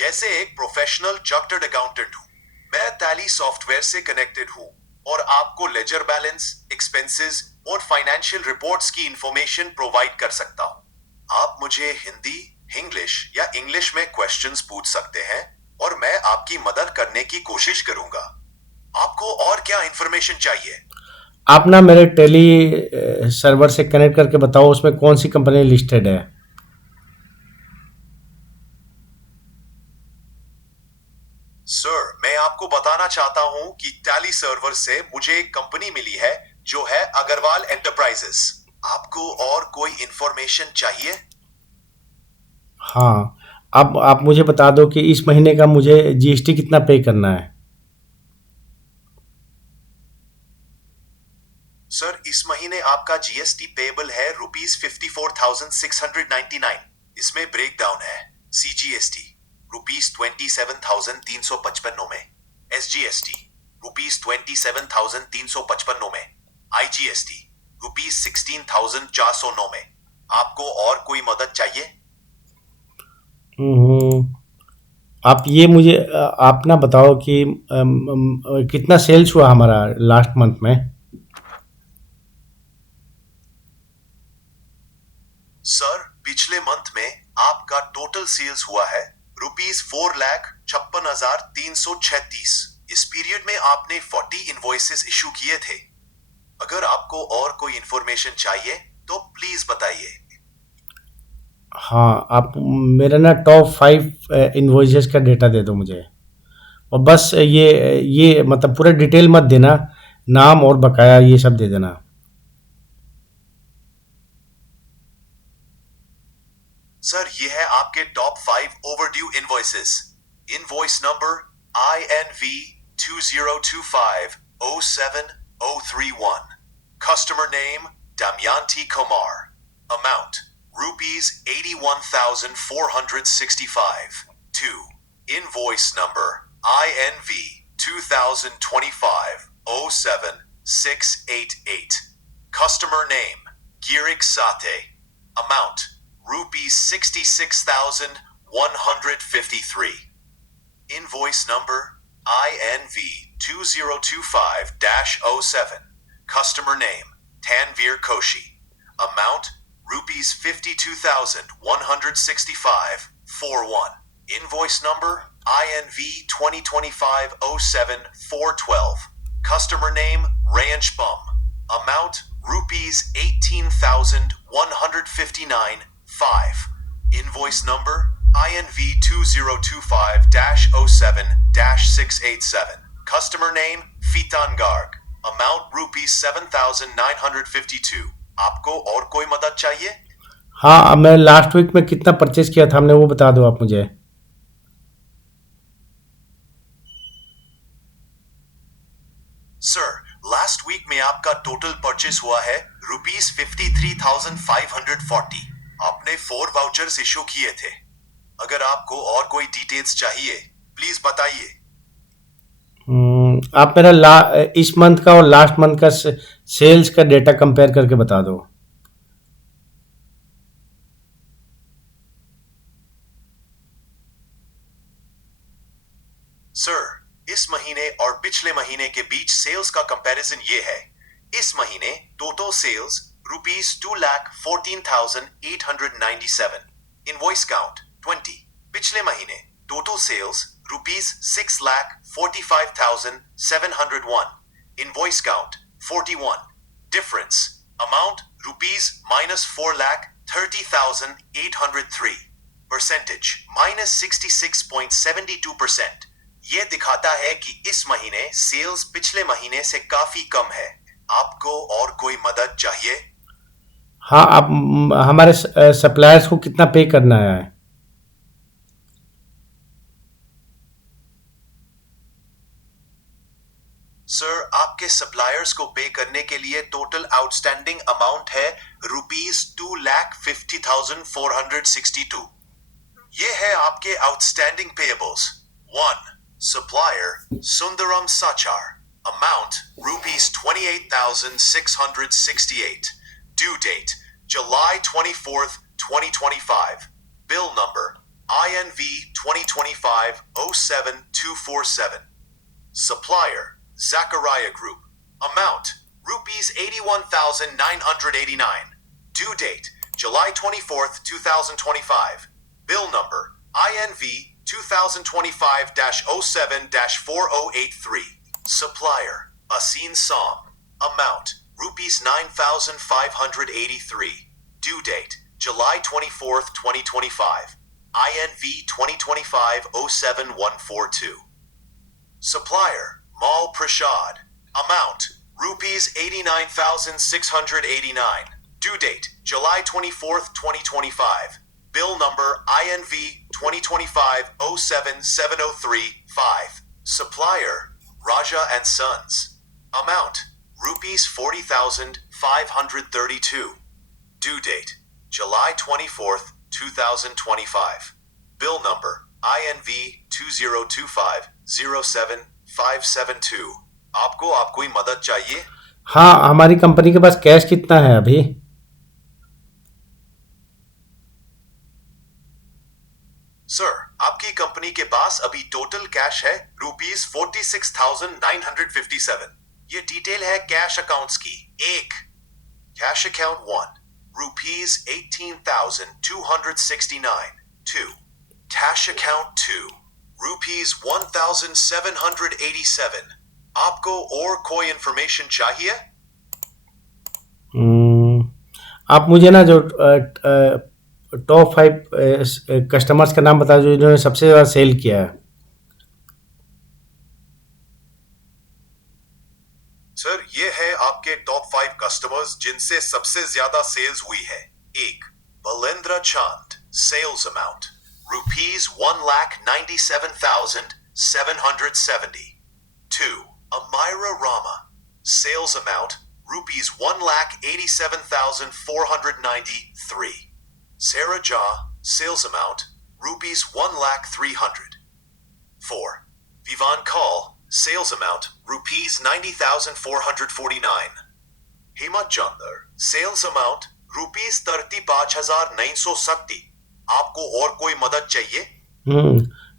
जैसे एक professional chartered accountant हूँ, मैं टैली सॉफ्टवेयर से कनेक्टेड हूँ और आपको लेजर बैलेंस, एक्सपेंसेस और फाइनेंशियल रिपोर्ट्स की इंफॉर्मेशन प्रोवाइड कर सकता हूँ। आप मुझे हिंदी, इंग्लिश या इंग्लिश में क्वेश्चंस पूछ सकते हैं और मैं आपकी मदद करने की कोशिश करूंगा। आपको और क्या इंफॉर्मेशन चाहिए? आप ना मेरे टेली सर्वर से कनेक्ट करके बताओ उसमें कौन सी कंपनी लिस्टेड है। सर, मैं आपको बताना चाहता हूं कि टैली सर्वर से मुझे एक कंपनी मिली है जो है अग्रवाल एंटरप्राइजेस। आपको और कोई इंफॉर्मेशन चाहिए? हाँ, अब आप मुझे बता दो कि इस महीने का मुझे जीएसटी कितना पे करना है। सर, इस महीने आपका जीएसटी पेबल है ₹54,699। इसमें ब्रेकडाउन है सीजीएसटी ₹27,355 में, एसजीएसटी ₹27,355 में, आईजीएसटी ₹16,409 में। आपको और कोई मदद चाहिए? हम्म, आप ये मुझे आप ना बताओ कि कितना सेल्स हुआ हमारा लास्ट मंथ में। सर, पिछले मंथ में आपका टोटल सेल्स हुआ है ₹4,56,336। इस पीरियड में आपने 40 इनवॉइसेस इशू किए थे। अगर आपको और कोई इंफॉर्मेशन चाहिए तो प्लीज बताइए। हाँ, आप मेरा ना टॉप 5 इनवॉइसेस का डेटा दे दो मुझे। और बस ये मतलब पूरा डिटेल मत देना, नाम और बकाया ये सब दे देना। सर, ये है आपके top 5 overdue invoices. Invoice number INV 2025-07031। Customer name Damyanti Kumar. Amount ₹81,465. 2. Invoice number INV 2025-07688. Customer name Girik Sate. Amount ₹66,153. Invoice number INV 2025-07. Customer name Tanvir Koshi. Amount ₹52,165.41. Invoice number INV 2025-07-412. Customer name Ranch Bum. Amount ₹18,159.5. Invoice number INV 2025-07-687. Customer name Fitan Garg. Amount ₹7,952. आपको और कोई मदद चाहिए? हाँ, अब मैं last week में कितना परचेज किया था हमने वो बता दो आप मुझे। सर, लास्ट वीक में आपका टोटल परचेस हुआ है ₹53,540। आपने 4 वाउचर्स इशू किए थे। अगर आपको और कोई डिटेल्स चाहिए प्लीज बताइए। आप मेरा इस मंथ का और लास्ट मंथ का सेल्स का डेटा कंपेयर करके बता दो। सर, इस महीने और पिछले महीने के बीच सेल्स का कंपैरिजन ये है। इस महीने टोटल सेल्स ₹14,897। Invoice count 20। पिछले महीने total sales ₹6,45,701। Invoice count 41। Difference amount ₹-4,30,803। Percentage -66.72%। ये दिखाता है कि इस महीने सेल्स पिछले महीने से काफी कम है। आपको और कोई मदद चाहिए? हाँ, आप हमारे सप्लायर्स को कितना पे करना है। सर, आपके सप्लायर्स को पे करने के लिए टोटल आउटस्टैंडिंग अमाउंट है ₹2,50,462। ये है आपके outstanding payables. 1. Supplier Sundaram Sachar. Amount ₹28,668. Due date July 24th, 2025. Bill number INV 2025-07247. Supplier, Zachariah Group. Amount, rupees 81,989. Due date, July 24th, 2025. Bill number, INV 2025-07-4083. Supplier, Asin Som. Amount, rupees 9,583. Due date, July 24th, 2025. INV 2025-07142. Supplier, Mal Prashad. Amount, rupees 89,689. Due date, July 24th, 2025. Bill number INV 2025-07703-5. Supplier, Raja and Sons. Amount, rupees 40,532. Due date, July 24th, 2025. Bill number INV 2025-07572. आपको कोई मदद चाहिए? हाँ, हमारी company के पास cash कितना है अभी? सर, आपकी कंपनी के पास अभी टोटल कैश है रुपीज 46,957. ये डिटेल है कैश अकाउंट्स की. एक, cash account 1, rupees 18,269. 2, cash account 2, rupees 1,787. आपको और कोई इंफॉर्मेशन चाहिए? आप मुझे ना जो टॉप 5 कस्टमर्स का नाम बता दो जिन्होंने सबसे ज़्यादा सेल किया है. सर, ये है आपके टॉप 5 कस्टमर्स जिनसे सबसे ज्यादा सेल्स हुई है. 1, Balendra Chand, sales amount rupees 1,97,770. 2, Amira Rama, sales amount rupees 1,87,493. Sarah Jha, sales amount rupees 1,03,000. 4, Vivan Kaul, sales amount rupees 90,449. Hema Chandar, sales amount rupees 35,960. आपको और कोई मदद चाहिए?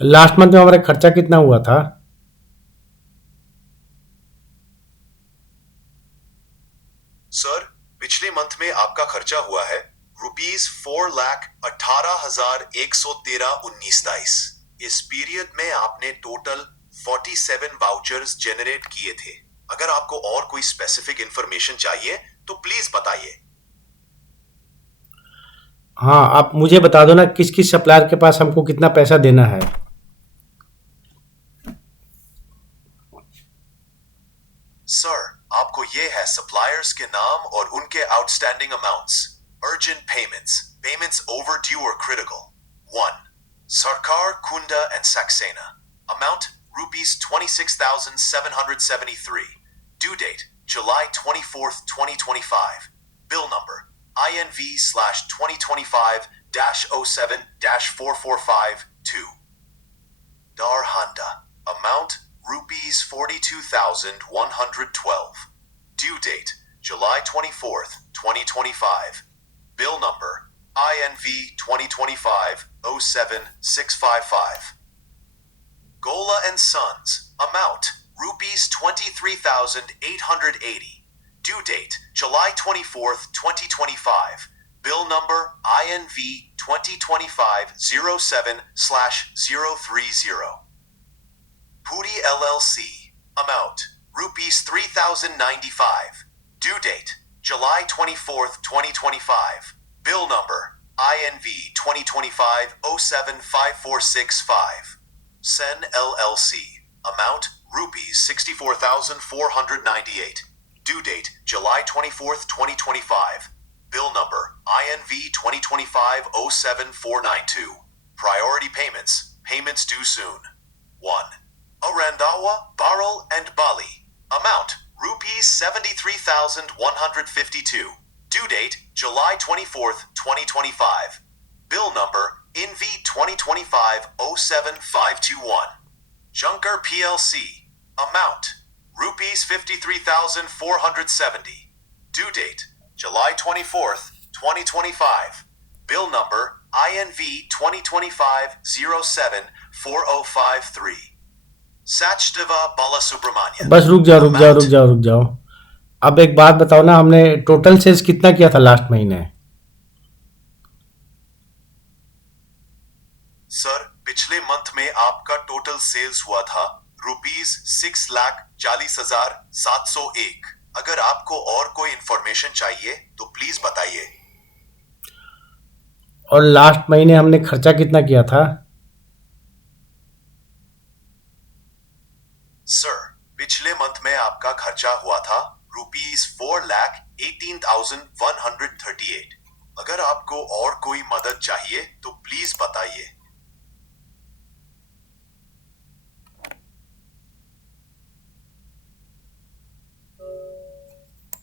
लास्ट मंथ में हमारा खर्चा कितना हुआ था? सर, पिछले मंथ में आपका खर्चा हुआ है रुपीज 4,18,113.19. इस पीरियड में आपने टोटल 47 वाउचर्स जनरेट किए थे. अगर आपको और कोई स्पेसिफिक इंफॉर्मेशन चाहिए तो प्लीज बताइए. हाँ, आप मुझे बता दो ना किस किस सप्लायर के पास हमको कितना पैसा देना है. सर, आपको ये है सप्लायर्स के नाम और उनके outstanding amounts. Urgent payments overdue or critical. 1, Sarkar Kunda and Saxena. Amount rupees 26,773. Due date July 24th, 2025. Bill number INV/2025-07-4452. Dar Honda. Amount rupees 42,112. Due date July 24th, 2025. Bill number INV 2025-07655. Gola and Sons. Amount rupees 23,880. Due date July 24th, 2025. Bill number INV 2025-07/030. Puri LLC. Amount rupees 3,095. Due date July 24th, 2025. Bill number INV 2025-075465. Sen LLC. Amount rupees 64,498. Due date July 24th, 2025. Bill number INV 2025-07492. Priority payments due soon. 1, Arandawa, Barrel and Bali. Amount rupees 73,152. Due date July 24th, 2025. Bill number INV 2025-07521. Junker PLC. Amount rupees 53,470. Due date July 24th, 2025. Bill number INV 2025-07-4053 Sachdeva Balasubramanian बस रुक जाओ रुक जाओ रुक Amount जाओ रुक जाओ। अब एक बात बताओ ना, हमने टोटल सेल्स कितना किया था लास्ट महीने? सर पिछले मंथ में आपका टोटल सेल्स हुआ था ₹6,40,701। अगर आपको और कोई इंफॉर्मेशन चाहिए तो प्लीज बताइए। और लास्ट महीने हमने खर्चा कितना किया था? सर पिछले मंथ में आपका खर्चा हुआ था ₹4,18,138। अगर आपको और कोई मदद चाहिए तो प्लीज बताइए।